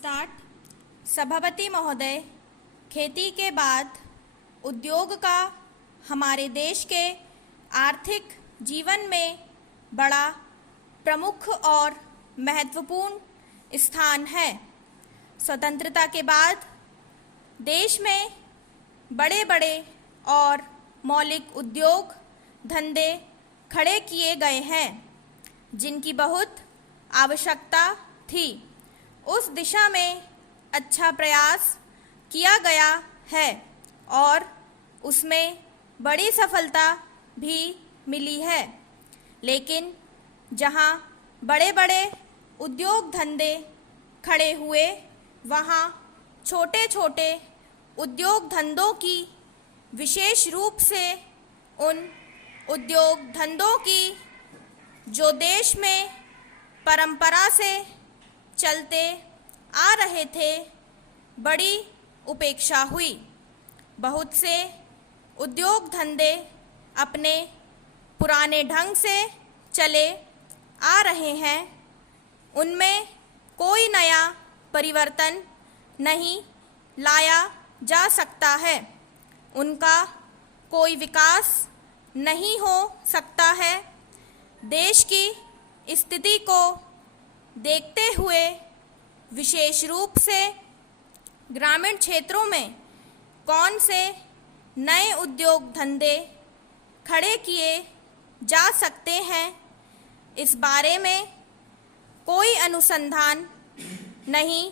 Start. सभापति महोदय, खेती के बाद उद्योग का हमारे देश के आर्थिक जीवन में बड़ा प्रमुख और महत्वपूर्ण स्थान है। स्वतंत्रता के बाद देश में बड़े बड़े और मौलिक उद्योग धंधे खड़े किए गए हैं, जिनकी बहुत आवश्यकता थी। उस दिशा में अच्छा प्रयास किया गया है और उसमें बड़ी सफलता भी मिली है। लेकिन जहां बड़े बड़े उद्योग धंधे खड़े हुए, वहां छोटे छोटे उद्योग धंधों की, विशेष रूप से उन उद्योग धंधों की जो देश में परंपरा से चलते आ रहे थे, बड़ी उपेक्षा हुई। बहुत से उद्योग धंधे अपने पुराने ढंग से चले आ रहे हैं, उनमें कोई नया परिवर्तन नहीं लाया जा सकता है, उनका कोई विकास नहीं हो सकता है। देश की स्थिति को देखते हुए विशेष रूप से ग्रामीण क्षेत्रों में कौन से नए उद्योग धंधे खड़े किए जा सकते हैं, इस बारे में कोई अनुसंधान नहीं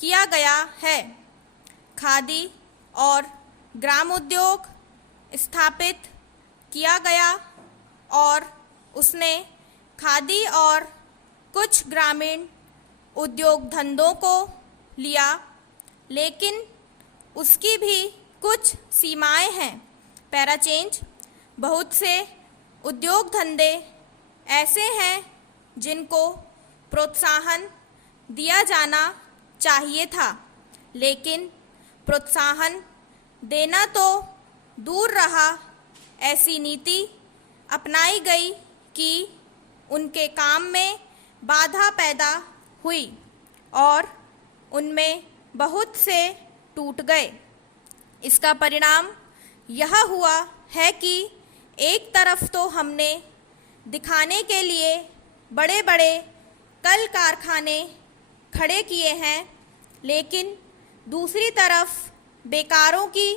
किया गया है। खादी और ग्राम उद्योग स्थापित किया गया और उसने खादी और कुछ ग्रामीण उद्योग धंधों को लिया, लेकिन उसकी भी कुछ सीमाएं हैं। पैराचेंज। बहुत से उद्योग धंधे ऐसे हैं जिनको प्रोत्साहन दिया जाना चाहिए था, लेकिन प्रोत्साहन देना तो दूर रहा, ऐसी नीति अपनाई गई कि उनके काम में बाधा पैदा हुई और उनमें बहुत से टूट गए। इसका परिणाम यह हुआ है कि एक तरफ तो हमने दिखाने के लिए बड़े बड़े कल कारखाने खड़े किए हैं, लेकिन दूसरी तरफ बेकारों की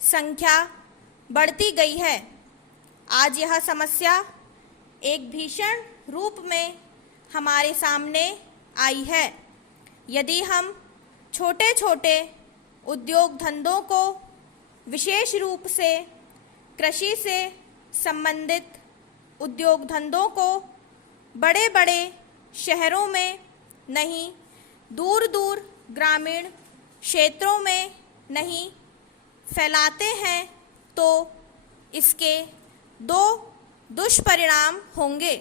संख्या बढ़ती गई है। आज यह समस्या एक भीषण रूप में हमारे सामने आई है। यदि हम छोटे छोटे उद्योग धंधों को, विशेष रूप से कृषि से संबंधित उद्योग धंधों को बड़े बड़े शहरों में नहीं, दूर दूर ग्रामीण क्षेत्रों में नहीं फैलाते हैं, तो इसके दो दुष्परिणाम होंगे।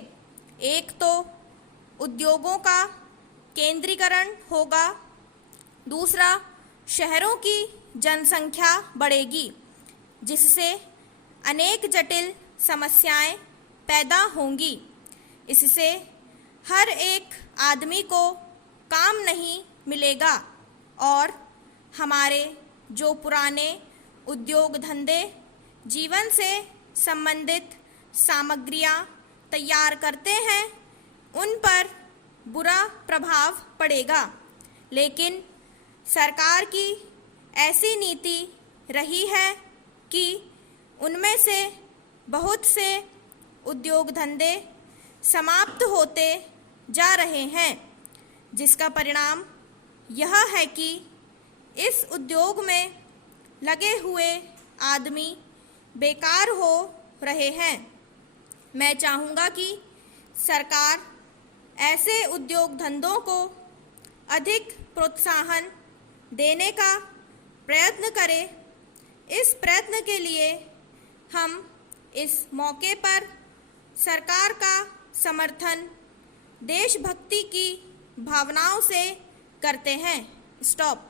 एक तो उद्योगों का केंद्रीकरण होगा, दूसरा शहरों की जनसंख्या बढ़ेगी, जिससे अनेक जटिल समस्याएं पैदा होंगी। इससे हर एक आदमी को काम नहीं मिलेगा और हमारे जो पुराने उद्योग धंधे जीवन से संबंधित सामग्रियां तैयार करते हैं, उन पर बुरा प्रभाव पड़ेगा। लेकिन सरकार की ऐसी नीति रही है कि उनमें से बहुत से उद्योग धंधे समाप्त होते जा रहे हैं, जिसका परिणाम यह है कि इस उद्योग में लगे हुए आदमी बेकार हो रहे हैं। मैं चाहूँगा कि सरकार ऐसे उद्योग धंधों को अधिक प्रोत्साहन देने का प्रयत्न करे। इस प्रयत्न के लिए हम इस मौके पर सरकार का समर्थन देशभक्ति की भावनाओं से करते हैं। स्टॉप।